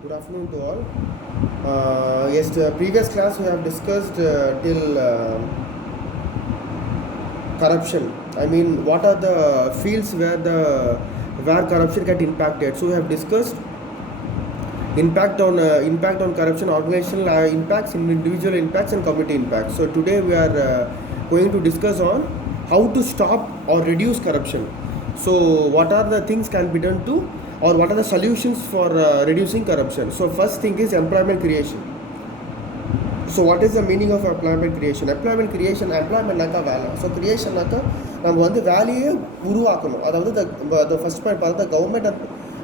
Good afternoon to all. Yes, the previous class we have discussed till corruption. I mean, what are the fields where corruption get impacted? So we have discussed impact on corruption, organizational impacts, individual impacts, and community impacts. So today we are going to discuss on how to stop or reduce corruption. So what are the things can be done to, or what are the solutions for reducing corruption? So first thing is employment creation. So what is the meaning of employment creation? Employmentனாக்கா வேலை. So கிரியேஷன்னாக்கா நம்ம வந்து வேலையை உருவாக்கணும். அதாவது the first point பார்த்தா the government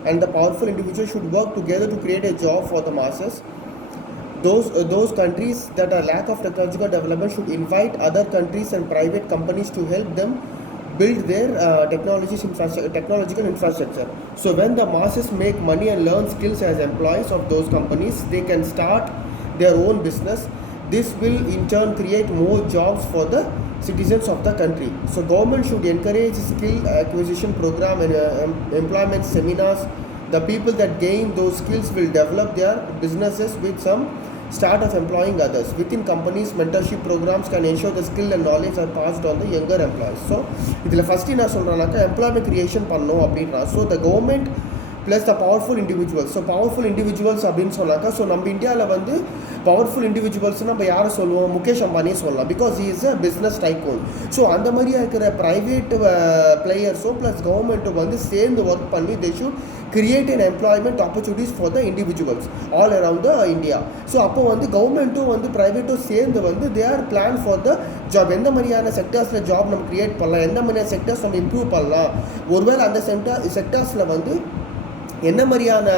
and the powerful individual should work together to create a job for the masses. Those countries that are lack of technological development should invite other countries and private companies to help them build their technological infrastructure. So when the masses make money and learn skills as employees of those companies, they can start their own business. This will in turn create more jobs for the citizens of the country. So government should encourage skill acquisition program and employment seminars. The people that gain those skills will develop their businesses with some start of employing others. Within companies, mentorship programs can ensure the skill and knowledge are passed on the younger employees. So இதில் first நான் சொல்கிறேன்னாக்கா employment creation பண்ணணும் அப்படின்றான். So the government plus the powerful individuals. So powerful individuals அப்படின்னு சொன்னாக்கா, so நம்ம இந்தியாவில் வந்து powerful இண்டிவிஜுவல்ஸ்னால் நம்ம யாரை சொல்லுவோம்? முகேஷ் அம்பானியே சொல்லலாம். Because he is a business tycoon. So அந்த மாதிரியாக இருக்கிற ப்ரைவேட் பிளேயர்ஸும் ப்ளஸ் கவர்மெண்ட்டும் வந்து சேர்ந்து ஒர்க் பண்ணி they should create an employment opportunities for the individuals all around the India. So அப்போ வந்து கவர்மெண்ட்டும் வந்து ப்ரைவேட்டும் சேர்ந்து வந்து they R plan for the job. எந்த மாதிரியான செக்டர்ஸில் ஜாப் நம்ம க்ரியேட் பண்ணலாம், எந்த மாதிரியான செக்டர்ஸ் நம்ம இம்ப்ரூவ் பண்ணலாம், ஒருவேளை அந்த செக்டர்ஸில் வந்து என்ன மாதிரியான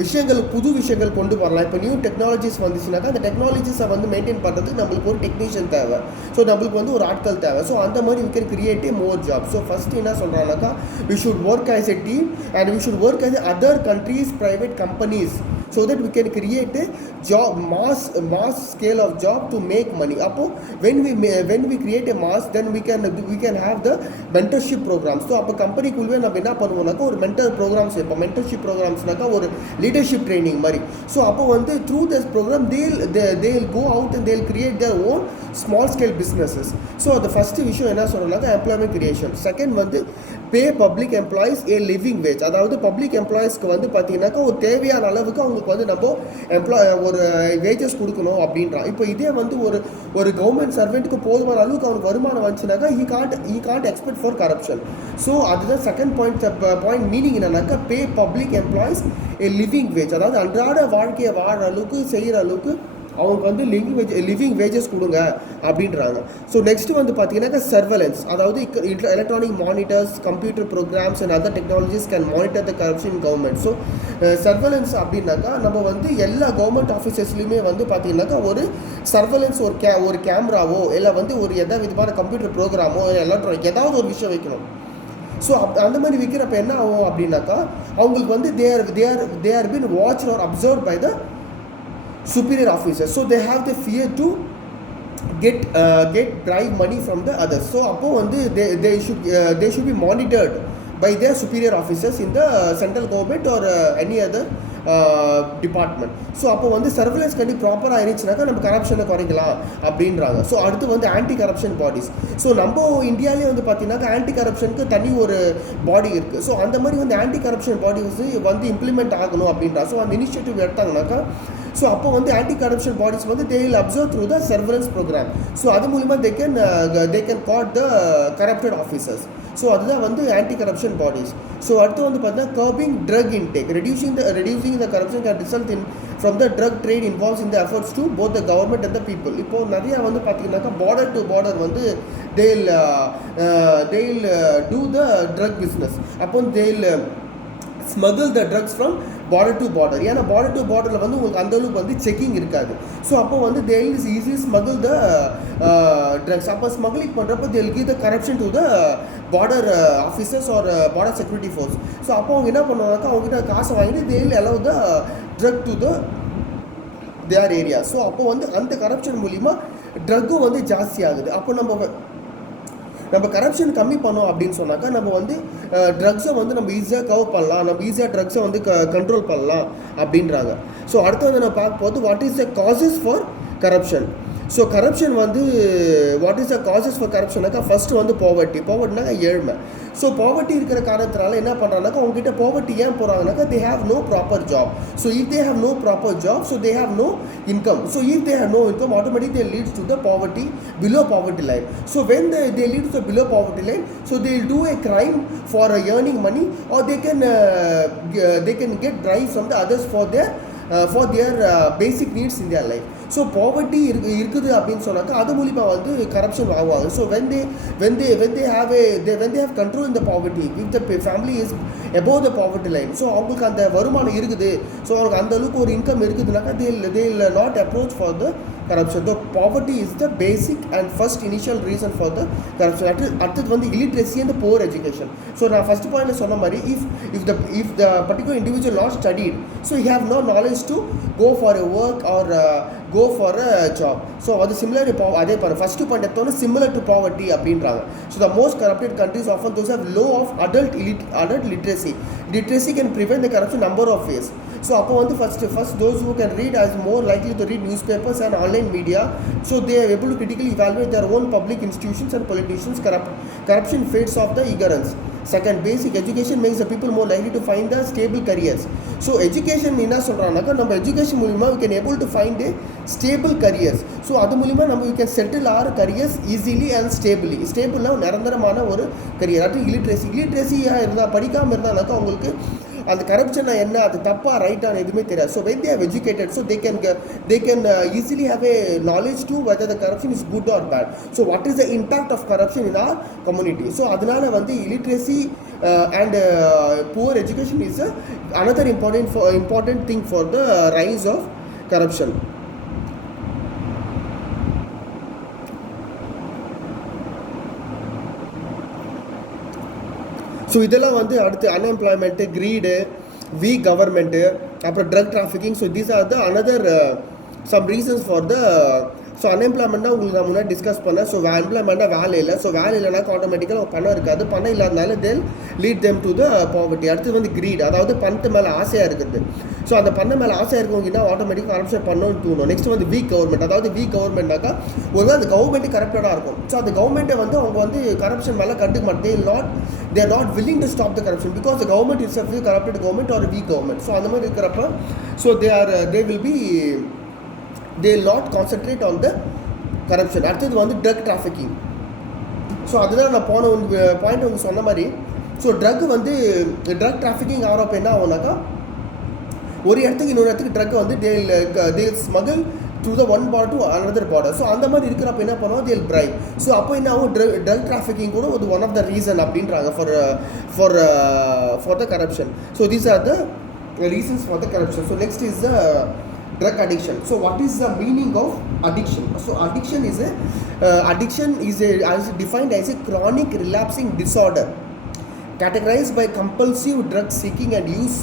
விஷயங்கள் புது விஷயங்கள் கொண்டு வரலாம். இப்போ நியூ டெக்னாலஜிஸ் வந்துச்சுனாக்கா அந்த டெக்னாலஜிஸை வந்து மெயின்டைன் பண்ணுறதுக்கு நம்மளுக்கு ஒரு டெக்னீஷியன் தேவை. ஸோ நம்மளுக்கு வந்து ஒரு ஆட்கள் தேவை. ஸோ அந்த மாதிரி we can create a more job. So first என்ன சொல்கிறாங்கனாக்கா, we should work as a team and we should work as other countries private companies so that we can create a job mass scale of job to make money. Appo when we create a mass, then we can have the mentorship programs. So appo company kulve நம்ம என்ன பண்ணுவோம்னாக்கா ஒரு mentor programs இப்போ mentorship programsனாக்கா ஒரு leadership training மாதிரி. So அப்போ வந்து through this program they'll go out and they'll create their own small scale businesses. So the first விஷயம் என்ன சொல்றேன்னாக்கா employment creation. Second வந்து pay public employees a living wage. அதாவது public எம்ப்ளாயிஸ்க்கு வந்து பார்த்தீங்கன்னாக்கா ஒரு தேவையான அளவுக்கு அவங்களுக்கு வந்து நம்ம ஒரு வேஜஸ் கொடுக்கணும் அப்படின்றான். இப்போ இதே வந்து ஒரு கவர்மெண்ட் சர்வெண்ட்டுக்கு போதுமான அளவுக்கு அவனுக்கு வருமானம் வந்துச்சுனாக்கா he can't expect for corruption. So அதுதான் செகண்ட் பாயிண்ட் மீனிங் என்னன்னாக்கா pay public employees a living wage. அதாவது அன்றாட வாழ்க்கையை வாழற அளவுக்கு செய்கிற அளவுக்கு அவங்க வந்து லிவிங் வேஜஸ் கொடுங்க அப்படின்றாங்க. ஸோ நெக்ஸ்ட் வந்து பார்த்தீங்கன்னாக்கா சர்வலன்ஸ். அதாவது electronic monitors, computer programs and other technologies can monitor the corruption in government. So surveillance அப்படின்னாக்கா நம்ம வந்து எல்லா கவர்மெண்ட் ஆஃபீஸஸ்லையுமே வந்து பார்த்தீங்கன்னாக்கா ஒரு சர்வலன்ஸ் ஒரு கேமராவோ இல்லை வந்து ஒரு எதாவது விதமான கம்ப்யூட்டர் ப்ரோக்ராமோ எலக்ட்ரானிக் ஏதாவது ஒரு விஷயம் வைக்கணும். ஸோ அந்த மாதிரி விற்கிறப்ப என்ன ஆகும் அப்படின்னாக்கா அவங்களுக்கு வந்து they are been watched or observed by the superior officers. So they have the fear to get bribe money from the others. So அப்போ வந்து they should be monitored by their superior officers in the central government or any other department. So அப்போ வந்து surveillance கண்டி ப்ராப்பராக இருந்துச்சுனாக்கா நம்ம கரப்ஷனை குறைக்கலாம் அப்படின்றாங்க. So அடுத்து வந்து ஆன்டி கரப்ஷன் பாடிஸ். ஸோ நம்ம இந்தியாவிலே வந்து பார்த்தீங்கன்னாக்கா ஆன்டி கரப்ஷனுக்கு தனி ஒரு பாடி இருக்குது. ஸோ அந்த மாதிரி வந்து ஆன்டி கரப்ஷன் பாடிஸ் வந்து இம்ப்ளிமெண்ட் ஆகணும் அப்படின்றாங்க. ஸோ அந்த இனிஷியேட்டிவ் எடுத்தாங்கனாக்கா ஸோ அப்போ வந்து ஆன்டி கரப்ஷன் பாடிஸ் வந்து they will observe through the surveillance program. So அது மூலிமா they can caught the corrupted officers. So அதுதான் வந்து ஆன்டி கரப்ஷன் பாடிஸ். ஸோ அடுத்து வந்து பார்த்தீங்கன்னா curbing drug intake. reducing the corruption can result in from the drug trade involves in the efforts to both the government and the people. இப்போ நிறைய வந்து பார்த்தீங்கன்னாக்கா border to border வந்து they'll do the drug business. அப்போ they'll smuggle the drugs from border to border. ஏன்னா border to borderல வந்து உங்களுக்கு அந்த அளவுக்கு வந்து செக்கிங் இருக்காது. ஸோ அப்போ வந்து they'll easily smuggle the drugs. அப்போ ஸ்மக்லிங் பண்ணுறப்போ they'll give the corruption to the border officers or border security force. So அப்போ அவங்க என்ன பண்ணுவாங்கக்கா அவங்ககிட்ட காசை வாங்கிட்டு they'll allow the drug to their area. So அப்போ வந்து அந்த கரப்ஷன் மூலிமா ட்ரக்கும் வந்து ஜாஸ்தி ஆகுது. அப்போ நம்ம கரப்ஷன் கம்மி பண்ணோம் அப்படின்னு சொன்னாக்கா நம்ம வந்து ட்ரக்ஸை வந்து நம்ம ஈஸியாக கவர் பண்ணலாம், நம்ம ஈஸியாக ட்ரக்ஸை வந்து கண்ட்ரோல் பண்ணலாம் அப்படின்றாங்க. ஸோ அடுத்து வந்து நம்ம பார்க்க போது what is the causes for corruption. So corruption வந்து what is the causes for கரப்ஷனாக்கா ஃபஸ்ட்டு வந்து பாவர்ட்டினாக்கா ஏழ்மை. ஸோ பாவர்ட்டி இருக்கிற காரணத்தினால என்ன பண்ணுறாங்கனாக்கா அவங்ககிட்ட பாவர்ட்டி ஏன் போகிறாங்கனாக்கா they have no proper job. So if they have no proper job, so they have no income. So if they have no income, automatically they leads to the poverty, below poverty line. So when they lead to the below poverty line, so they will do a crime for earning money, or they can get drive from the others for their basic needs in their life. So poverty இருக்குது அப்படின்னு சொன்னாக்கா அது மூலிமா வந்து corruption ஆகுவாங்க. So when they have control in the poverty, if the family is above the poverty line, so அவங்களுக்கு அந்த வருமானம் இருக்குது, ஸோ அவங்களுக்கு அந்த அளவுக்கு ஒரு income இருக்குதுனாக்கா they'll not approach for the corruption. So poverty is the basic and first initial reason for the corruption. அடுத்தது வந்து illiteracy and the poor education. So நான் ஃபர்ஸ்ட் பாயிண்ட்ல சொன்ன மாதிரி if the particular individual not studied, so he have no knowledge to go for a work or go for a job. So அது similar to அதே பாருங்க first point எடுத்தோன்னா similar to poverty அப்படின்றாங்க. So the most corrupted countries often those have low of adult literacy. Literacy can prevent the corruption number of ways. So அப்போ வந்து first those who can read are more likely to read newspapers and online media, so they are able to critically evaluate their own public institutions and politicians. Corruption fades off the ignorance. Second, basic education makes the people more likely to find the stable careers. So education என்ன சொல்கிறாங்கனாக்கா நம்ம education மூலிமா we can able to find a stable careers. So அது மூலிமா நம்ம we can settle our careers easily and ஸ்டேபிளாக நிரந்தரமான ஒரு career. அது illiteracy இருந்தால் படிக்காமல் இருந்தானாக்கா அவங்களுக்கு அந்த கரப்ஷன் என்ன, அது தப்பா ரைட்டான எதுவுமே தெரியாது. So when they are educated, so they can easily have a knowledge to whether the corruption is good or bad. So what is the impact of corruption in our community? So அதனால வந்து illiteracy and poor education is another important thing for the rise of corruption. So இதெல்லாம் வந்து அடுத்து unemployment, greed, weak government, அப்புறம் drug trafficking. So these are the another some reasons for the so அன்எம்ப்ளாய்மெண்ட்னா உங்களுக்கு நான் முன்னாடி டிஸ்கஸ் பண்ணேன். So அன்எம்ப்ளாய்மெண்ட்டாக வேலை இல்லை. ஸோ வேலை இல்லைனாக்கா ஆட்டோமேட்டிக்காக பணம் இருக்காது. பணம் இல்லாதனால they'll lead them to the poverty. அடுத்தது வந்து க்ரீட், அதாவது பணத்து மேலே ஆசையாக இருக்குது. ஸோ அந்த பண்ண மேலே ஆசையாக இருக்கவங்கன்னா ஆட்டோமேட்டிக்காக கரப்ஷன் பண்ணணும்னு தூணும். நெக்ஸ்ட் வந்து வீக் கவர்மெண்ட், அதாவது வீக் கவர்மெண்ட்னாக்கா ஒரு அந்த கவர்மெண்ட்டு கரப்டடாக இருக்கும். ஸோ அந்த கவர்மெண்ட்டை வந்து அவங்க வந்து கரப்ஷன் மேலே கண்டுக்க மாட்டேன். they are not willing to stop the corruption because the government itself is a corrupted government or a weak government. So அந்த மாதிரி இருக்கிறப்ப so they will not concentrate on the corruption. அடுத்தது வந்து ட்ரக் டிராஃபிக்கிங். ஸோ அதுதான் நான் போன point வந்து சொன்ன மாதிரி. ஸோ ட்ரக் ட்ரக் டிராஃபிக்கிங் ஆகிறப்ப என்ன ஆகும்னாக்கா ஒரு இடத்துக்கு இன்னொரு இடத்துக்கு ட்ரக் வந்து they smuggle through the one border to another border. So அந்த மாதிரி இருக்கிறப்ப என்ன பண்ணுவோம், they will bribe. ஸோ அப்போ என்ன ஆகும், ட்ரக் டிராஃபிக்கிங் கூட ஒரு ஒன் ஆஃப் த ரீசன் அப்படின்றாங்க for the corruption. So these are the reasons for the corruption. So next is the drug addiction. So what is the meaning of addiction? So addiction is defined as a chronic relapsing disorder categorized by compulsive drug seeking and use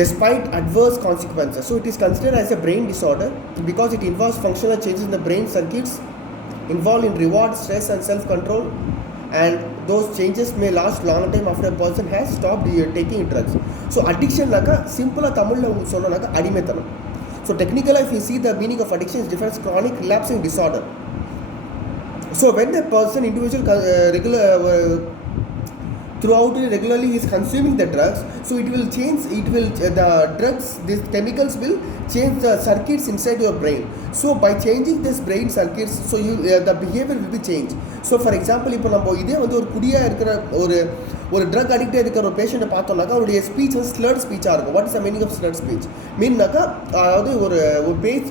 despite adverse consequences. So it is considered as a brain disorder because it involves functional changes in the brain circuits involved in reward, stress and self-control, and those changes may last long time after a person has stopped taking drugs. So addiction like simple Tamil sollanaka adimethanam. So technically if you see the meaning of addiction is different, chronic relapsing disorder. So when the person individual throughout regularly is consuming the drugs, so the drugs, these chemicals will change the circuits inside your brain. So by changing this brain circuits, so the behavior will be changed. So for example இப்போ நம்ம இதே வந்து ஒரு குடியாக இருக்கிற ஒரு drug அடிக்டாக இருக்கிற ஒரு பேஷண்ட்டை பார்த்தோம்னாக்கா அவருடைய ஸ்பீச் வந்து ஸ்லர்ட் ஸ்பீச்சாக இருக்கும். What is the meaning of slurred speech மீன்னாக்கா, அதாவது ஒரு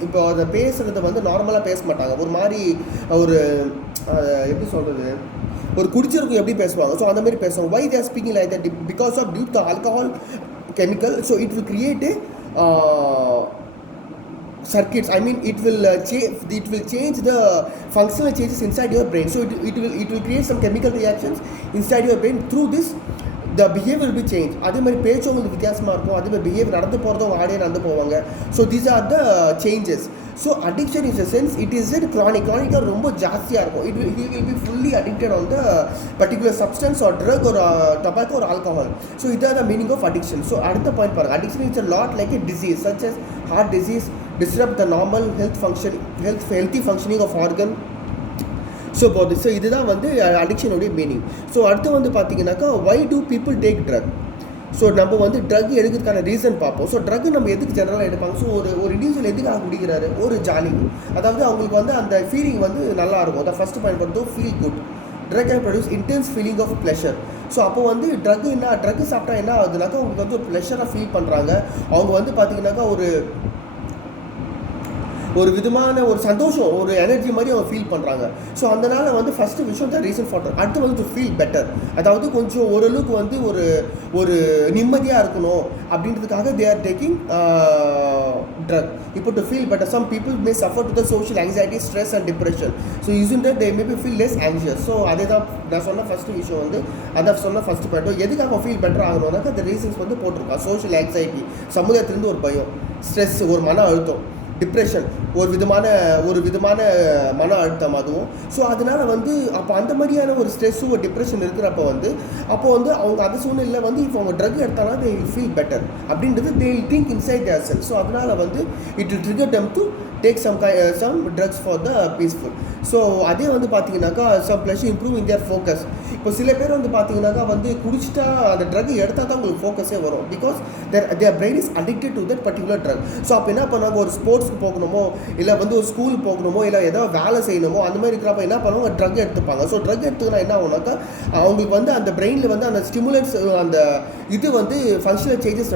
இப்போ அதை பேசுகிறத வந்து நார்மலாக பேச மாட்டாங்க, ஒரு மாதிரி ஒரு எப்படி சொல்கிறது, ஒரு குடிச்சிருக்கும் எப்படி பேசுவாங்க. ஸோ அந்த மாதிரி பேசுவாங்க. வை they are speaking like that? Because of due to the alcohol chemical, so it will create a circuits. I mean it will change the functional changes inside your brain. So it will create some chemical reactions inside your brain through this the behavior will be changed. அதே மாதிரி பேச்சு உங்களுக்கு வித்தியாசமாக இருக்கும், அதே மாதிரி behaviour நடந்து போகிறதும் ஆடியே நடந்து போவாங்க. So these are the changes. So addiction is a sense it is it க்ரானிக்காக ரொம்ப ஜாஸ்தியாக இருக்கும். He will be fully addicted on the particular substance or drug or tobacco or alcohol. So இதான் the meaning of addiction. So அடுத்த point பாருங்கள், addiction is a lot like a disease such as heart disease, disrupt the normal healthy functioning of organ. So போது so இதுதான் வந்து அடிக்ஷனுடைய meaning. So அடுத்து வந்து பார்த்தீங்கன்னாக்கா why do people take drug? So நம்ம வந்து ட்ரக் எடுக்கிறதுக்கான ரீசன் பார்ப்போம். ஸோ ட்ரக் நம்ம எதுக்கு ஜெனரலாக எடுப்பாங்க? ஸோ ஒரு இண்டிவிஜுவல் எதுக்காக குடிக்கிறாரு? ஒரு ஜாலி, அதாவது அவங்களுக்கு வந்து அந்த ஃபீலிங் வந்து நல்லாயிருக்கும். அதை ஃபஸ்ட்டு பாயிண்ட் பண்ணுறதும் feel good. Drug can produce intense feeling of pleasure. So அப்போ வந்து ட்ரக் சாப்பிட்டா என்ன ஆகுதுனாக்கா அவங்களுக்கு வந்து ஒரு ப்ளஷராக ஃபீல் பண்ணுறாங்க. அவங்க வந்து பார்த்தீங்கன்னாக்கா ஒரு விதமான ஒரு சந்தோஷம், ஒரு எனர்ஜி மாதிரி அவங்க ஃபீல் பண்ணுறாங்க. ஸோ அதனால் வந்து ஃபஸ்ட்டு விஷயம் தான் ரீசன் ஃபார் ட்ரக். அடுத்து வந்து டு ஃபீல் பெட்டர், அதாவது கொஞ்சம் ஓரளவுக்கு வந்து ஒரு நிம்மதியாக இருக்கணும் அப்படின்றதுக்காக தே ஆர் டேக்கிங் ட்ரக். இப்போ to feel better some people may suffer to the social anxiety, stress and depression. So using that they maybe feel less anxious. So அதே தான் நான் சொன்ன ஃபஸ்ட்டு விஷயம் வந்து அதான் சொன்ன ஃபஸ்ட்டு பாயிண்ட். எதுக்காக ஃபீல் பெட்டர் ஆகணும்னாக்கா அந்த ரீசன்ஸ் வந்து போட்டிருக்கான். சோஷியல் ஆங்ஸைட்டி, சமுதாயத்திலேருந்து ஒரு பயம், ஸ்ட்ரெஸ், ஒரு மன அழுத்தம், டிப்ரெஷன், ஒரு விதமான மன அழுத்தம் அதுவும். ஸோ அதனால் வந்து அப்போ அந்த மாதிரியான ஒரு ஸ்ட்ரெஸ்ஸும் ஒரு டிப்ரெஷன் இருக்கிறப்ப வந்து அவங்க அந்த சூழ்நிலையில் வந்து இப்போ அவங்க ட்ரக் எடுத்தாங்கன்னா தே வில் ஃபீல் பெட்டர் அப்படின்றது they will think inside their self. So அதனால் வந்து it will trigger them to take some drugs for the peaceful. So அதே வந்து பார்த்தீங்கன்னாக்கா some pleasure improve in their focus. இப்போ சில பேர் வந்து பார்த்தீங்கன்னாக்கா வந்து குடிச்சிட்டா அந்த ட்ரக் எடுத்தால் தான் உங்களுக்கு ஃபோக்கஸே வரும். Because their brain is addicted to that particular drug. So அப்போ என்ன பண்ணாங்க, ஒரு ஸ்போர்ட்ஸ்க்கு போகணுமோ இல்லை வந்து ஒரு ஸ்கூல் போகணுமோ இல்லை ஏதோ வேலை செய்யணுமோ அந்த மாதிரி இருக்கிறப்ப என்ன பண்ணுவாங்க, ட்ரக் எடுத்துப்பாங்க. ஸோ ட்ரக் எடுத்துக்கினா என்ன ஆகுனாக்கா அவங்களுக்கு வந்து அந்த பிரெயினில் வந்து அந்த ஸ்டிமுலன்ஸ் அந்த இது வந்து ஃபங்க்ஷனல் சேஞ்சஸ்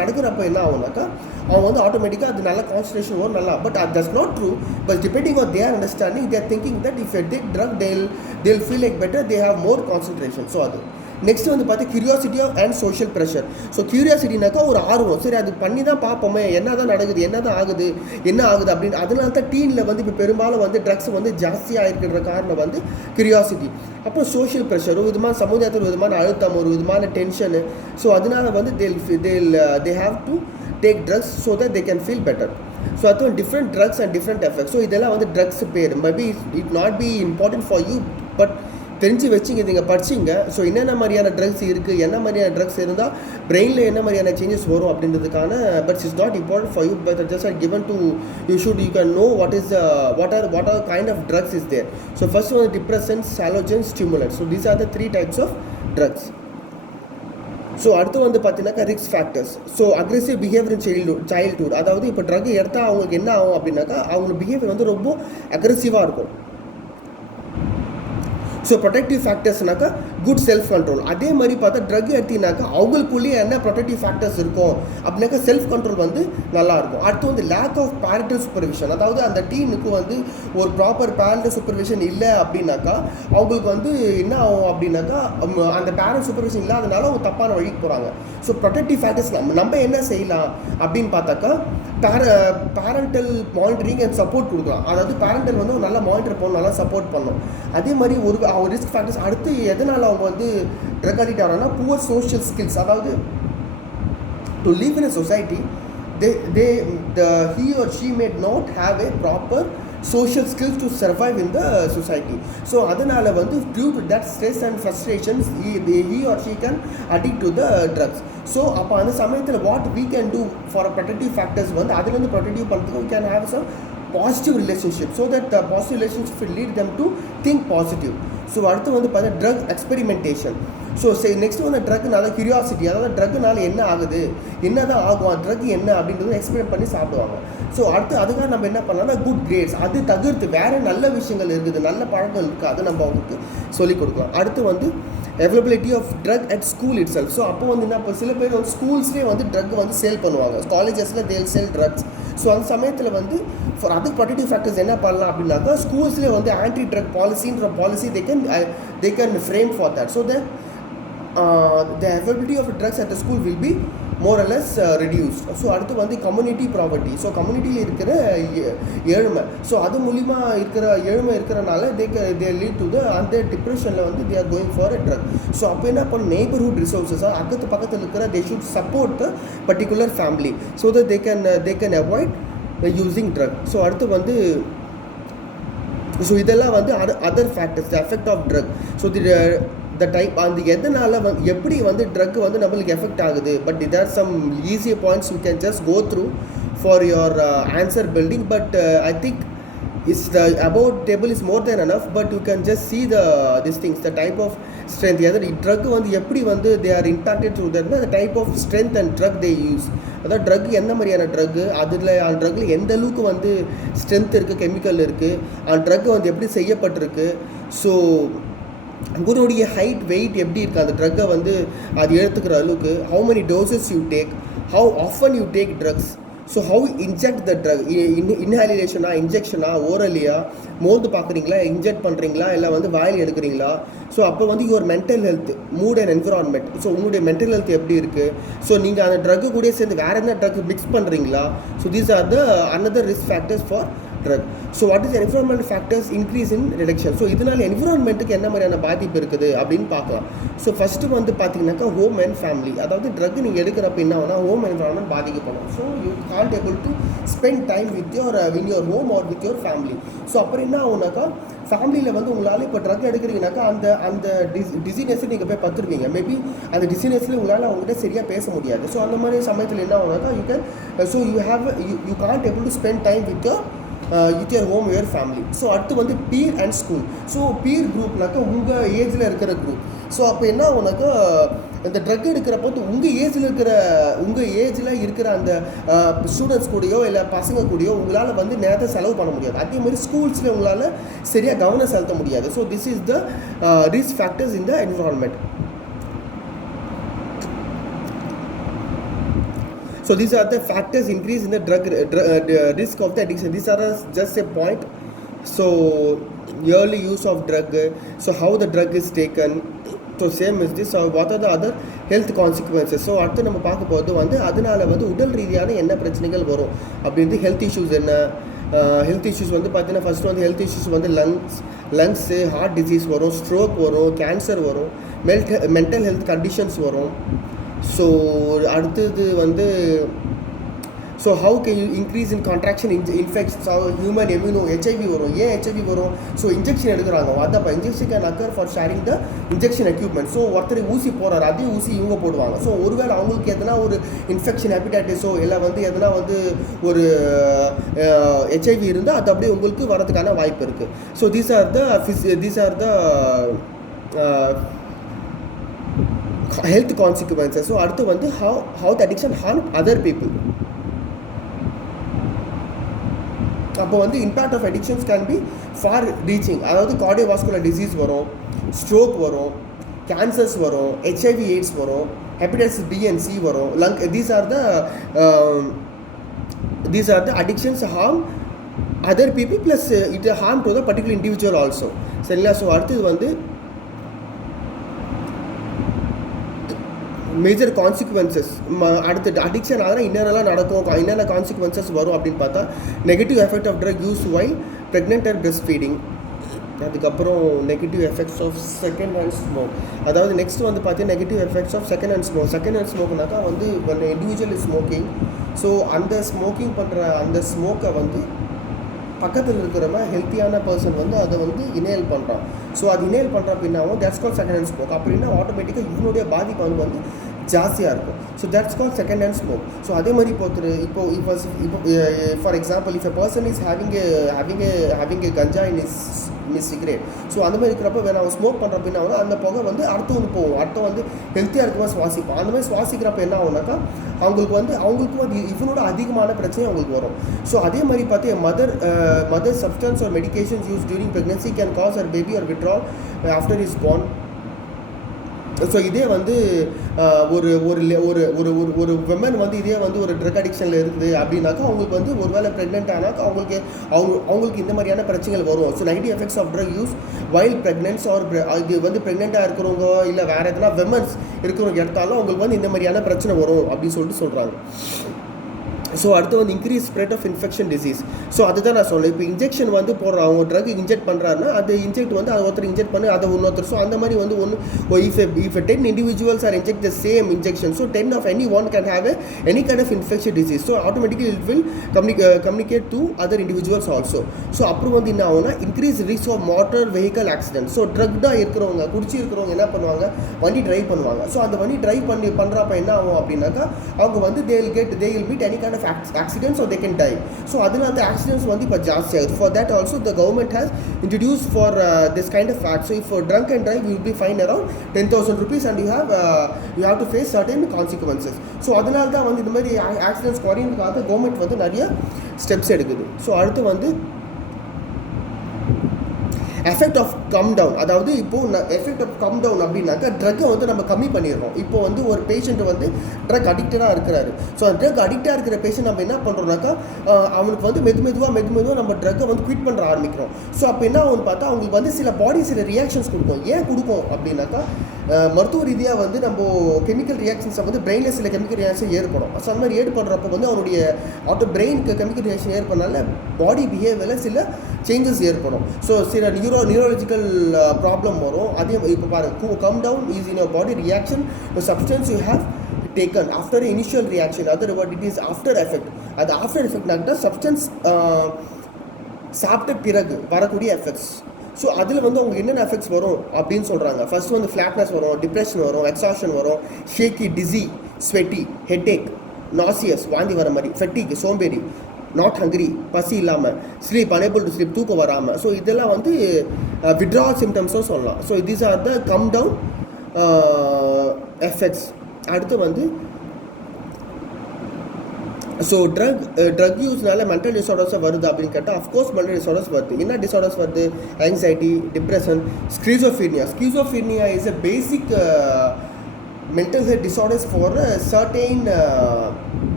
நடக்கிறப்ப என்ன ஆகுனாக்கா அவங்க வந்து ஆட்டோமேட்டிக்காக அது நல்ல கான்சன்ட்ரேஷன் வரும் நல்லா. But that's not true. But depending on their understanding, they are thinking that if they take drug, they'll feel like better, they have more concentration. So அது நெக்ஸ்ட் வந்து பார்த்தா curiosity and social pressure. So கியூரியாசிட்டினாக்கா ஒரு ஆர்வம், சரி அது பண்ணி தான் பார்ப்போமே, என்ன தான் நடக்குது, என்ன ஆகுது அப்படின்னு. அதனால தான் டீனில் வந்து இப்போ பெரும்பாலும் வந்து ட்ரக்ஸ் வந்து ஜாஸ்தியாக இருக்கிற காரணம் வந்து கியூரியாசிட்டி. அப்புறம் சோஷியல் ப்ரெஷர், ஒரு விதமான சமுதாயத்தில் ஒரு விதமான அழுத்தம், ஒரு விதமான டென்ஷனு. ஸோ அதனால வந்து they have to take drugs so that they can feel better. So அதுவும் different drugs and different effects. So இதெல்லாம் வந்து ட்ரக்ஸ் பேர். Maybe it not be important for you, but தெரிஞ்சு வச்சுங்க, நீங்கள் படிச்சிங்க. ஸோ என்னென்ன மாதிரியான ட்ரக்ஸ் இருக்குது, என்ன மாதிரியான ட்ரக்ஸ் இருந்தால் பிரெயினில் என்ன மாதிரியான சேஞ்சஸ் வரும் அப்படின்றதுக்கான, but it's not important for you, but just are given to you can know what are kind of drugs is there. So first one, depressants, halogens, stimulants. So these are the 3 types of drugs. So அடுத்து வந்து பார்த்தீங்கன்னாக்கா risk factors. So aggressive behaviour இன் childhood, அதாவது இப்போ drug எடுத்தால் அவங்களுக்கு என்ன ஆகும் அப்படின்னாக்கா அவங்களுக்கு பிஹேவியர் வந்து ரொம்ப அக்ரெசிவாக இருக்கும். ஸோ ப்ரொடெக்டிவ் ஃபேக்டர்ஸ்னாக்கா குட் செல்ஃப் கண்ட்ரோல். அதே மாதிரி பார்த்தா ட்ரக் எடுத்தினாக்கா அவங்களுக்குள்ளேயே என்ன ப்ரொடெக்டிவ் ஃபேக்டர்ஸ் இருக்கும் அப்படின்னாக்கா செல்ஃப் கண்ட்ரோல் வந்து நல்லாயிருக்கும். அடுத்து வந்து லேக் ஆஃப் பேரண்டல் சூப்பர்விஷன், அதாவது அந்த டீமுக்கு வந்து ஒரு ப்ராப்பர் பேரண்டல் சூப்பர்விஷன் இல்லை அப்படின்னாக்கா அவங்களுக்கு வந்து என்ன ஆகும் அப்படின்னாக்கா அந்த பேரண்ட் சூப்பர்விஷன் இல்லாதனால அவங்க தப்பான வழிக்கு போகிறாங்க. ஸோ ப்ரொடெக்டிவ் ஃபேக்டர்ஸ் நம்ம என்ன செய்யலாம் அப்படின்னு பார்த்தாக்கா பேரண்டல் மானிட்டரிங் அண்ட் சப்போர்ட் கொடுக்கலாம். அதாவது பேரண்டல் வந்து நல்லா மானிட்டர் பண்ணணும், நல்லா சப்போர்ட் பண்ணணும். அதே மாதிரி ஒரு ரிஸ்க் ஃபேக்டர்ஸ் அடுத்து எதனால் அவங்க வந்து ட்ரக் அடிக்ட் ஆகிறாங்கன்னா புவர் சோஷியல் ஸ்கில்ஸ், அதாவது to live in a society he or she may not have a proper social skills to survive in the society. So அதனால் வந்து due to that stress and frustrations he or she can addict to the drugs. So அப்போ அந்த சமயத்தில் what we can do for protective factors வந்து அதுலேருந்து protective பண்ணுறதுக்கு we can have some positive relationship so that the positive relationship will lead them to think positive. So அடுத்து வந்து பார்த்தா drug experimentation. So next வந்து ட்ரக்னால கியூரியாசிட்டி, அதாவது ட்ரக்னால என்ன ஆகுது, என்ன தான் ஆகும், ட்ரக் என்ன அப்படின்றது எக்ஸ்பெரிமெண்ட் பண்ணி சாப்பிடுவாங்க. ஸோ அடுத்து அதுக்காக நம்ம என்ன பண்ணலாம்னா குட் கிரேட்ஸ், அது தவிர்த்து வேறு நல்ல விஷயங்கள் இருக்குது, நல்ல பழக்கம் இருக்குது, அதை நம்ம அவங்களுக்கு சொல்லிக் கொடுக்கலாம். அடுத்து வந்து availability of drug at school itself. So அப்போ வந்து என்ன, இப்போ சில பேர் வந்து ஸ்கூல்ஸ்லேயே வந்து ட்ரக் வந்து சேல் பண்ணுவாங்க, காலேஜஸில் தேல் சேல் ட்ரக்ஸ். ஸோ அந்த சமயத்தில் வந்து ஃபார் அதுக்கு ப்ரொடெக்டிவ் ஃபேக்டர்ஸ் என்ன பண்ணலாம் அப்படின்னாக்கா ஸ்கூல்ஸ்லேயே வந்து ஆன்டி ட்ரக் பாலிசின்ற policy they can frame for that. So that the availability of drugs at the school will be more or less reduced. So அடுத்து வந்து கம்யூனிட்டி ப்ராப்பர்ட்டி. ஸோ கம்யூனிட்டியில் இருக்கிற ஏழ்மை, ஸோ அது மூலிமா இருக்கிற ஏழ்மை இருக்கிறனால தே லீட் டு அந்த டிப்ரெஷனில் வந்து they are going for a drug. So அப்போ என்ன பண்ண நெய்பர்ஹுட் ரிசோர்ஸஸ் அக்கத்து பக்கத்தில் இருக்கிற they should support the particular family so that they can avoid using drug. So அடுத்து வந்து ஸோ இதெல்லாம் வந்து other factors the effect of drug. So the type அந்த எதனால் வந்து எப்படி வந்து ட்ரக் வந்து நம்மளுக்கு எஃபெக்ட் ஆகுது. But there are some easier points you can just go through for your answer building. But I think is the above table is more than enough, but you can just see these things, the type of strength. Either drug வந்து எப்படி வந்து they are impacted through that, the type of strength and drug they use. அதாவது drug எந்த மாதிரியான truck, அதில் அந்த ட்ரக்கில் எந்த அளவுக்கு வந்து ஸ்ட்ரென்த் இருக்குது, கெமிக்கல் இருக்குது, அந்த ட்ரக் வந்து எப்படி செய்யப்பட்டிருக்கு. ஸோ உங்களுடைய ஹைட் வெயிட் எப்படி இருக்குது, அந்த ட்ரக்கை வந்து அது எடுத்துக்கிற அளவுக்கு, how many doses you take, how often you take drugs. So how inject the drug, இன்ஹாலேஷனா, இன்ஜெக்ஷனா, ஓரலியா, மோந்து பார்க்குறீங்களா, இன்ஜெக்ட் பண்ணுறீங்களா, இல்லை வந்து வாயில் எடுக்கிறீங்களா. ஸோ அப்போ வந்து your mental health, mood and environment, so உங்களுடைய மென்டல் ஹெல்த் எப்படி இருக்குது. ஸோ நீங்கள் அந்த ட்ரக்கு கூட சேர்ந்து வேறு என்ன ட்ரக் மிக்ஸ் பண்ணுறீங்களா. So these are the another risk factors for drug. So what is environment factors increase in reduction. So இதனால் என்விரான்மெண்ட்டுக்கு என்ன மாதிரியான பாதிப்பு இருக்குது அப்படின்னு பார்க்கலாம். ஸோ ஃபஸ்ட்டு வந்து பார்த்தீங்கன்னாக்கா ஹோம் அண்ட் ஃபேமிலி. அதாவது ட்ரக் நீங்கள் எடுக்கிறப்ப என்ன ஆகுனா ஹோம் என்விரான்மெண்ட் பாதிக்கப்படும். So you can't able to spend time with your home or with your family. So அப்புறம் என்ன ஆகுனாக்கா ஃபேமிலியில் வந்து உங்களால் இப்போ ட்ரக் எடுக்கிறீங்கனாக்கா அந்த டிசீனஸை நீங்கள் போய் பார்த்துருவீங்க. மேபி அந்த டிசீனஸில் உங்களால் அவங்ககிட்ட சரியாக பேச முடியாது. ஸோ அந்த மாதிரி சமயத்தில் என்ன ஆகுனாக்கா you can't able to spend time with your home, your family. So அடுத்து வந்து peer and school. So peer குரூப்னாக்கா உங்கள் ஏஜில் இருக்கிற குரூப். ஸோ அப்போ என்ன ஆகுனாக்கா இந்த ட்ரக் எடுக்கிறப்போ உங்கள் ஏஜில் இருக்கிற அந்த ஸ்டூடெண்ட்ஸ் கூடயோ இல்லை பசங்க கூடயோ உங்களால் வந்து நேரத்தை செலவு பண்ண முடியாது. அதே மாதிரி ஸ்கூல்ஸில் உங்களால் சரியாக கவனம் செலுத்த முடியாது. So this is the risk factors in the environment. So these are the factors increase in the drug risk of the addiction. These are just a point. So yearly use of drug, so how the drug is taken, so same is this. So what are the other health consequences. So அடுத்து நம்ம பார்க்க போகிறது வந்து அதனால் வந்து உடல் ரீதியான என்ன பிரச்சனைகள் வரும் அப்படின்ட்டு ஹெல்த் இஷ்யூஸ் என்ன. ஹெல்த் இஷ்யூஸ் வந்து பார்த்தீங்கன்னா ஃபஸ்ட்டு வந்து ஹெல்த் இஷ்யூஸ் வந்து லங்ஸு, ஹார்ட் டிசீஸ் வரும், ஸ்ட்ரோக் வரும், கேன்சர் வரும், மென்டல் ஹெல்த் கண்டிஷன்ஸ் வரும். ஸோ அடுத்தது வந்து so how can you increase in contraction infections, human immuno, HIV வரும். ஏன் ஹெச்ஐவி வரும்? ஸோ இன்ஜெக்ஷன் எடுக்கிறாங்க. அதப்போ injection can occur for sharing the injection equipment. So ஒருத்தர் ஊசி போடுறாரு, அதே ஊசி இவங்க போடுவாங்க. ஸோ ஒருவேளை அவங்களுக்கு எதனா ஒரு இன்ஃபெக்ஷன், ஹெப்படைட்டிஸோ இல்லை வந்து எதனா வந்து ஒரு ஹெச்ஐவி இருந்தால் அது அப்படியே உங்களுக்கு வரதுக்கான வாய்ப்பு இருக்குது. So these are the health consequences. So அடுத்து வந்து how the addiction harm other people. அப்போ வந்து impact of addictions can be far reaching. அதாவது கார்டியோவாஸ்குலர் டிசீஸ் வரும், ஸ்ட்ரோக் வரும், கேன்சர்ஸ் வரும், ஹெச்ஐவி எய்ட்ஸ் வரும், ஹெப்படைட்டிஸ் பி அண்ட் சி வரும், lung. These are the addictions harm other people plus it harm to the particular individual also. சரிங்களா? So அடுத்தது வந்து major consequences. அடுத்து அடிக்ஷன் ஆனால் என்னென்னலாம் நடக்கும், என்னென்ன கான்சிக்வன்சஸ் வரும் அப்படின்னு பார்த்தா negative effect of drug use while pregnant and breastfeeding. அதுக்கப்புறம் negative effects of second hand smoke. அதாவது நெக்ஸ்ட் வந்து பார்த்தீங்கன்னா negative effects of second hand smoke. Second hand ஸ்மோக்னாக்கா வந்து இப்போ இண்டிவிஜுவல் ஸ்மோக்கிங். ஸோ அந்த ஸ்மோக்கிங் பண்ணுற அந்த ஸ்மோக்கை வந்து பக்கத்தில் இருக்கிறவன் ஹெல்த்தியான பர்சன் வந்து அதை வந்து இனேல் பண்ணுறான். ஸோ அது இனேல் பண்ணுறப்ப என்னாகும், that's call second hand smoke. அப்படின்னா ஆட்டோமேட்டிக்காக இவனுடைய பாதிப்பு வந்து ஜாஸ்தியாக இருக்கும். So that's call second hand smoke. So அதே மாதிரி இப்போ for example if a person is having A ganja in is cigarette. So அந்த மாதிரி இருக்கிறப்ப வேறு அவன் ஸ்மோக் பண்ணுறப்ப என்ன ஆகும், அந்த புகை வந்து அடுத்து வந்து போகும், அடுத்த வந்து ஹெல்த்தியாக இருக்குமா சுவாசிப்பான். அந்த மாதிரி சுவாசிக்கிறப்ப என்ன ஆகுனாக்கா அவங்களுக்கு வந்து இவனோட அதிகமான பிரச்சனை அவங்களுக்கு வரும். ஸோ அதே மாதிரி பார்த்து mother substance or medications use during pregnancy can cause our baby or withdrawal after is born. So இதே வந்து ஒரு ஒரு ஒரு ஒரு ஒரு விமன் வந்து இதே வந்து ஒரு ட்ரக் அடிக்ஷனில் இருக்குது அப்படின்னாக்கா அவங்களுக்கு வந்து ஒரு வேளை ப்ரெக்னென்ட் ஆனாக்கா அவங்களுக்கு இந்த மாதிரியான பிரச்சனைகள் வரும். So negative effects of drug use while pregnancy or இது வந்து ப்ரெக்னெண்ட்டாக இருக்கிறவங்க இல்லை வேறு எதனா விமன்ஸ் இருக்கிறவங்க எடுத்தாலும் அவங்களுக்கு வந்து இந்த மாதிரியான பிரச்சனை வரும் அப்படின்னு சொல்லிட்டு சொல்கிறாங்க. ஸோ அடுத்து வந்து increase spread of infection disease. So அதுதான் நான் சொல்லேன். இப்போ இன்ஜெக்ஷன் வந்து போடுறோம், அவங்க ட்ரக் இன்ஜெக்ட் பண்ணுறாருன்னா அது இன்ஜெக்ட் வந்து அதை ஒருத்தர் இன்ஜெக்ட் பண்ணி அதை இன்னொருத்தர். ஸோ அந்த மாதிரி வந்து if 10 individuals are inject the same injection, so 10 of any one can have any kind of infectious disease. So automatically it will communicate to other individuals also. So அப்புறம் வந்து என்ன ஆகும்னா increase risk of motor vehicle accident. So ட்ரக்டாக இருக்கிறவங்க குடிச்சு இருக்கிறவங்க என்ன பண்ணுவாங்க, வண்டி ட்ரைவ் பண்ணுவாங்க. ஸோ அந்த வண்டி ட்ரைவ் பண்ணுறப்ப என்ன ஆகும் அப்படின்னாக்கா அவங்க வந்து they will meet any kind of accidents or they can die. So aduna the accidents வந்து இப்போ ஜாஸ்தி ஆகுது. For that also the government has introduced for this kind of act. So if for drunk and drive you will be fined around 10,000 rupees and you have to face certain consequences. So அதனால தான் வந்து இந்த மாதிரி accidents குறையிறதுக்காக government வந்து நிறைய steps எடுக்குது. So அடுத்து வந்து எஃபெக்ட் ஆஃப் கம் டவுன். அதாவது இப்போது எஃபெக்ட் ஆஃப் கம் டவுன் அப்படின்னாக்கா ட்ரக்கை வந்து நம்ம கம்மி பண்ணிடுறோம். இப்போ வந்து ஒரு பேஷண்ட் வந்து ட்ரக் அடிக்டடாக இருக்கிறாரு. ஸோ அந்த ட்ரக் அடிக்டாக இருக்கிற பேஷண்ட் நம்ம என்ன பண்ணுறோம்னாக்கா அவனுக்கு வந்து மெதுமெதுவாக நம்ம ட்ரக்கை வந்து குவிட் பண்ண ஆரம்பிக்கிறோம். ஸோ அப்போ என்ன ஆகும்னு பார்த்தா அவங்களுக்கு வந்து சில ரியாக்ஷன்ஸ் கொடுக்கும். ஏன் கொடுக்கும் அப்படின்னாக்கா மருத்துவ ரீதியாக வந்து நம்ம கெமிக்கல் ரியாக்ஷன்ஸை வந்து பிரெயினில் சில கெமிக்கல் ரியாக்ஷன் ஏற்படும். ஸோ அந்த மாதிரி ஏற்படுறப்போ வந்து அவனுடைய பிரெயினுக்கு கெமிக்கல் ரியாக்ஷன் ஏற்படுறதுனால பாடி பிஹேவியரில் சில சேஞ்சஸ் ஏற்படும். ஸோ சில நியூரலாஜிக்கல் ப்ராப்ளம் வரும். அதே இப்போ பாருங்கள், come down is in your body reaction to substance you have taken after initial reaction. Other word, it is after effect. அது ஆஃப்டர் எஃபெக்ட்னாக்கிட்ட சப்ஸ்டன்ஸ் சாப்பிட்ட பிறகு வரக்கூடிய எஃபெக்ட்ஸ். ஸோ அதில் வந்து அவங்க என்னென்ன எஃபெக்ட்ஸ் வரும் அப்படின்னு சொல்கிறாங்க. ஃபர்ஸ்ட் வந்து ஃப்ளாட்னஸ் வரும், டிப்ரெஷன் வரும், எக்ஸாஷன் வரும், ஷேக்கி, டிசி, ஸ்வெட்டி, ஹெட்டேக், நாசியஸ், வாந்தி வர மாதிரி, ஃபெட்டிக், சோம்பேறி, நாட் ஹங்கிரி, பசி இல்லாமல், ஸ்லீப், அனேபிள் டு ஸ்லீப், தூக்கம் வராமல். ஸோ இதெல்லாம் வந்து விட்ரால் சிம்டம்ஸும் சொல்லலாம். So these are the come down effects. அடுத்து வந்து ஸோ ட்ரக் யூஸ்னால மென்டல் டிஸார்டர்ஸாக வருது அப்படின்னு கேட்டால் அஃப்கோர்ஸ் மென்டல் டிஸார்டர்ஸ் வருது. என்ன டிஸார்டர்ஸ் வருது? Anxiety, depression, schizophrenia is a basic mental health disorders for certain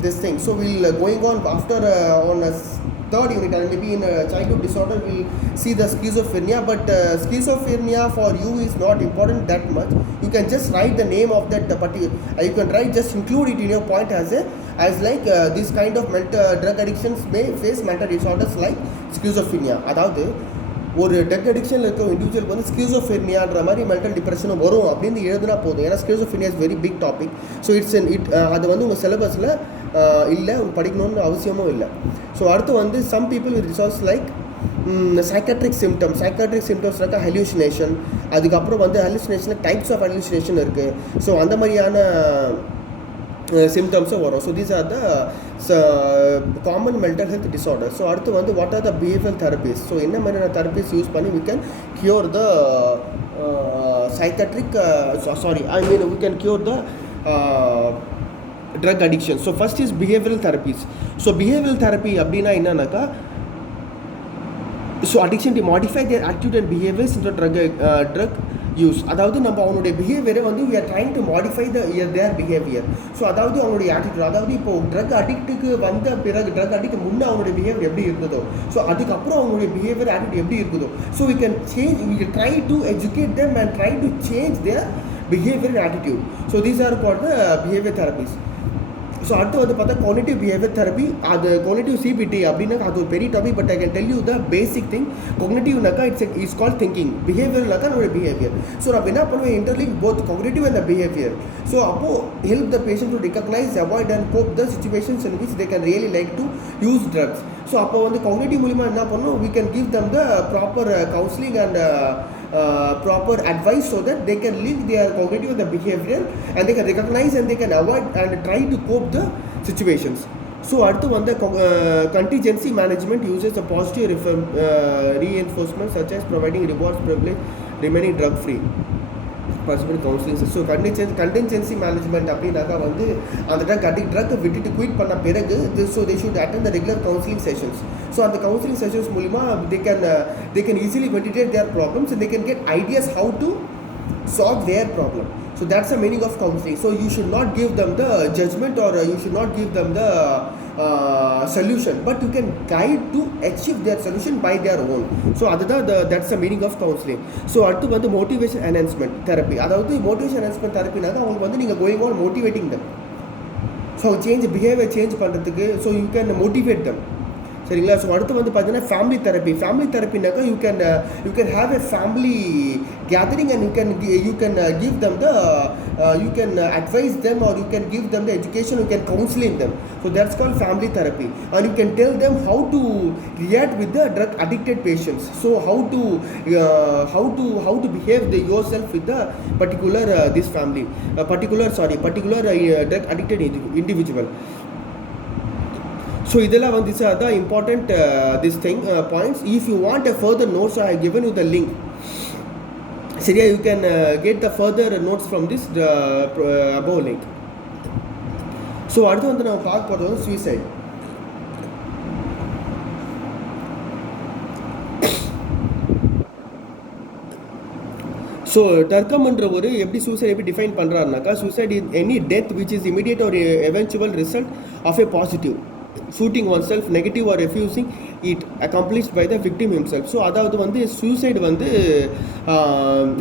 this thing. So we'll going on after on a third unit and maybe in childhood disorder we'll see the schizophrenia, but schizophrenia for you is not important that much. You can just write the name of that particular, you can write, just include it in your point as like this kind of drug addictions may face mental disorders like schizophrenia. அதாவது ஒரு drug அடிக்ஷனில் இருக்க இண்டிவிஜுவலுக்கு வந்து ஸ்கிசோஃப்ரெனியான்ற மாதிரி mental டிப்ரெஷனும் வரும் அப்படின்னு எழுதுனா போதும். ஏன்னா schizophrenia is very big topic. So அது வந்து உங்கள் சிலபஸில் இல்லை, உங்களுக்கு படிக்கணும்னு அவசியமும் இல்லை. ஸோ அடுத்து வந்து some people with disorders like psychiatric சிம்டம்ஸ்னாக்கா ஹெல்யூசினேஷன். அதுக்கப்புறம் வந்து ஹெல்யூசினேஷனில் டைப்ஸ் ஆஃப் ஹெல்யூசினேஷன் இருக்குது. ஸோ அந்த மாதிரியான சிம்டம்ஸும் வரும். So these are the common mental health disorder. So அடுத்து வந்து what are the behavioural therapies. So என்ன மாதிரியான தெரபிஸ் யூஸ் பண்ணி we can cure the we can cure the drug addiction. So first is behavioral therapies. So behavioral therapy அப்படின்னா என்னன்னாக்கா, so addiction to modify their attitude and behaviours in drug use. அதாவது நம்ம அவனுடைய பிஹேவியரை வந்து we are trying to modify their behavior. So அதாவது அவனுடைய attitude, அதாவது இப்போ ட்ரக் அடிக்ட்டுக்கு வந்த பிறகு ட்ரக் அடிக்ட் முன்னே அவனுடைய பிஹேவியர் எப்படி இருந்ததோ, ஸோ அதுக்கப்புறம் அவனுடைய பிஹேவியர் ஆட்டிடியூட் எப்படி இருக்குதோ, so we can try to educate them and try to change their behavior and attitude. So these are called the behavior therapies. So அடுத்து வந்து பார்த்தா காக்னிட்டிவ் பிஹேவியர் தெரப்பி. அது காக்னிட்டிவ் சிபிடி அப்படின்னா அது ஒரு பெரிய topic, but I can tell you the basic thing. காக்னிட்டிவ்னாக்கா it's call thinking, பிஹேவியர்னாக்கா நம்மளுடைய பிஹேவியர். ஸோ நம்ம என்ன பண்ணுவோம், interlink both cognitive and the behaviour. So அப்போது help the patient to recognise, avoid and cope the situations in which they can really like to use drugs. So அப்போ வந்து cognitive மூலிமா என்ன பண்ணணும், we can give them the proper counseling and proper advice so that they can link their cognitive and the behavior and they can recognize and they can avoid and try to cope the situations. So அடுத்து வந்து contingency management uses a positive reinforcement such as providing rewards, privilege, remaining drug free, personal counselling. So contingency management அப்படின்னாக்கா வந்து அந்த ட்ரக்கை விட்டுட்டு quit பண்ண பிறகு so they should attend the regular counselling sessions. So அந்த counselling sessions மூலிமா they can easily ventilate their problems and they can get ideas how to solve their problem. So that's the meaning of counseling. So you should not give them the judgment, or you should not give them the solution, but you can guide to achieve their solution by their own. So that's the meaning of counseling. So அடுத்து வந்து motivation enhancement therapy. அதாவது motivation enhancement therapy-நாக்க அவங்களுக்கு வந்து நீங்கள் going on motivating them. So behavior change பண்ணுறதுக்கு, so you can motivate them. சரிங்களா? So அடுத்து வந்து பார்த்தீங்கன்னா ஃபேமிலி தெரப்பினாக்கா you can have a family gathering and you can give them the you can advise them, or you can give them the education, you can counselling them. So that's called family therapy. And you can tell them how to react with the drug addicted patients. So how to behave yourself with the particular this family particular drug addicted individual. So இதெல்லாம் வந்து these are the important this thing points. If you want a further notes, I have given you the link. சரியா? You can get the further notes from this above link. So அடுத்து வந்து நம்ம பார்க்க போகிறது வந்து suicide. So டர்கம்ன்ற ஒரு எப்படி suicide எப்படி டிஃபைன் பண்ணுறாருனாக்கா, suicide is any death which is immediate or eventual result of a positive shooting oneself, negative or refusing it accomplished by the victim himself. So அதாவது வந்து suicide வந்து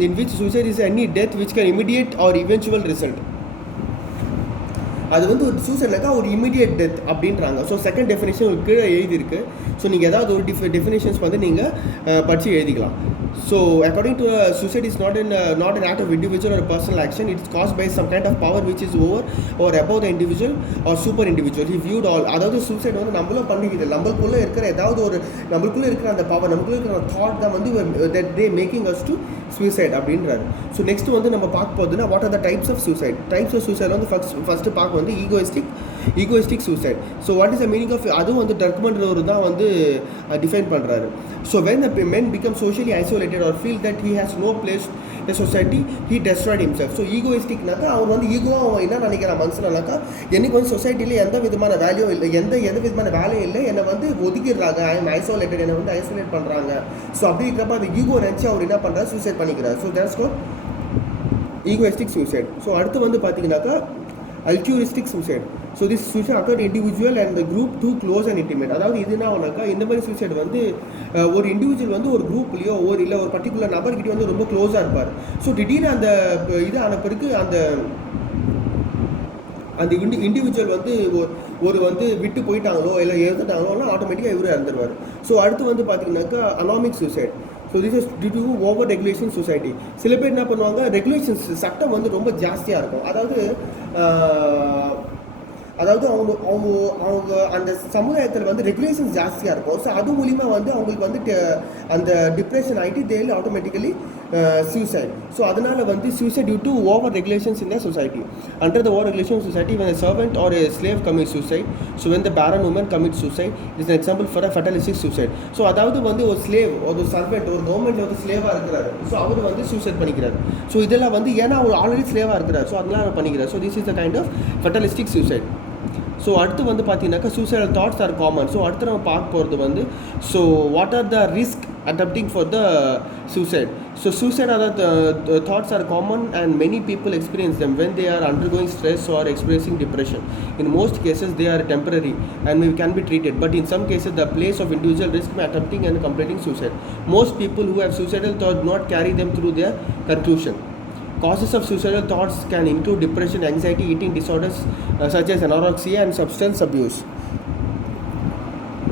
in which suicide is any death which can immediate or eventual result. அது வந்து ஒரு சூசைட்னாக்கா ஒரு immediate death அப்படின்றாங்க. So second definition உங்களுக்கு கீழே எழுதியிருக்கு. ஸோ நீங்கள் ஏதாவது ஒரு டெஃபினேஷன்ஸ் வந்து நீங்கள் படித்து எழுதிக்கலாம். So according to suicide is not an act of individual or personal action. It's caused by some kind of power which is over or above the individual or super individual. He viewed all. அதாவது suicide வந்து நம்மளும் பண்ணிக்கிது, நம்மளுக்குள்ளே இருக்கிற ஏதாவது ஒரு நம்மளுக்குள்ளே இருக்கிற அந்த power, நம்மளுக்குள்ளே இருக்கிற thought தான் வந்து that they making us to suicide அப்படின்றாரு. ஸோ நெக்ஸ்ட் வந்து நம்ம பார்க்க போகுதுன்னா what are the types of suicide. Types of suicide வந்து ஃபஸ்ட்டு பார்க்க வந்து egoistic suicide. So what is the meaning of, அதுவும் வந்து டர்க்மன்றவர் தான் வந்து டிஃபைன் பண்ணுறாரு. So when the men become socially isolated or feel that he has no place in the society, he destroyed himself. So ஈகோயிஸ்டிக்னாக்கா அவர் வந்து ஈகோவாக என்ன நினைக்கிறான் மனுஷனாக்கா, எனக்கு வந்து சொசைட்டியில் எந்த விதமான வேல்யூ இல்லை, எந்த விதமான வேலையும் இல்லை, என்னை வந்து ஒதுக்கிடுறாங்க, ஐ எம் ஐசோலேட்டட், என்னை வந்து ஐசோலேட் பண்ணுறாங்க. ஸோ அப்படி இருக்கிறப்ப அந்த ஈகோ நினச்சி அவர் என்ன பண்ணுறாரு, சூசைட் பண்ணிக்கிறார். So that's called egoistic suicide. So அடுத்து வந்து பார்த்தீங்கன்னாக்கா altruistic suicide. So this suicide occurred individual and the group too close and intimate. அதாவது இதுனா ஒன்னாக்கா இந்த மாதிரி சூசைட் வந்து ஒரு இண்டிவிஜுவல் வந்து ஒரு குரூப்லேயோ இல்லை ஒரு பர்டிகுலர் நபர்கிட்ட வந்து ரொம்ப க்ளோஸாக இருப்பார். ஸோ திடீர்னு அந்த இது ஆன பிறகு அந்த இண்டிவிஜுவல் வந்து ஒரு வந்து விட்டு போயிட்டாங்களோ இல்லை இறந்துட்டாங்களோ ஆட்டோமேட்டிக்காக இவரே இறந்துருவார். ஸோ அடுத்து வந்து பார்த்தீங்கன்னாக்கா anomic suicide. So this is due to over regulation society. சில பேர் என்ன பண்ணுவாங்க, ரெகுலேஷன்ஸ் சட்டம் வந்து ரொம்ப ஜாஸ்தியாக இருக்கும். அதாவது அவங்க அந்த சமுதாயத்தில் வந்து ரெகுலேஷன்ஸ் ஜாஸ்தியாக இருக்கும். ஸோ அது மூலிமா வந்து அவங்களுக்கு வந்து அந்த டிப்ரெஷன் ஆகிட்டு தேல் ஆட்டோமேட்டிக்கலி suicide. ஸோ அதனால் வந்து suicide due to over regulations in the society. Under the over regulation society, when a servant or a slave commits suicide, so when the barren woman commits suicide, it is an example for a fatalistic suicide. So அதாவது வந்து ஒரு slave, ஒரு servant, ஒரு கவர்மெண்ட்டில் வந்து ஸ்லேவாக இருக்கிறாரு. So அவர் வந்து suicide பண்ணிக்கிறார். ஸோ இதெல்லாம் வந்து ஏன்னா அவர் ஆல்ரெடி ஸ்லேவாக இருக்கிறார், ஸோ அதெல்லாம் அவர் பண்ணிக்கிறார். So this is the kind of fatalistic suicide. So அடுத்து வந்து பார்த்தீங்கன்னாக்கா suicidal thoughts are common. So அடுத்து நம்ம பார்க்க போகிறது வந்து so what are the risk attempting for the suicide. So suicide are the thoughts are common and many people experience them when they are undergoing stress or experiencing depression. In most cases they are temporary and can be treated, but in some cases the place of individual risk may attempting and completing suicide. Most people who have suicidal thoughts do not carry them through their conclusion. Causes of suicidal thoughts can include depression, anxiety, eating disorders such as anorexia and substance abuse.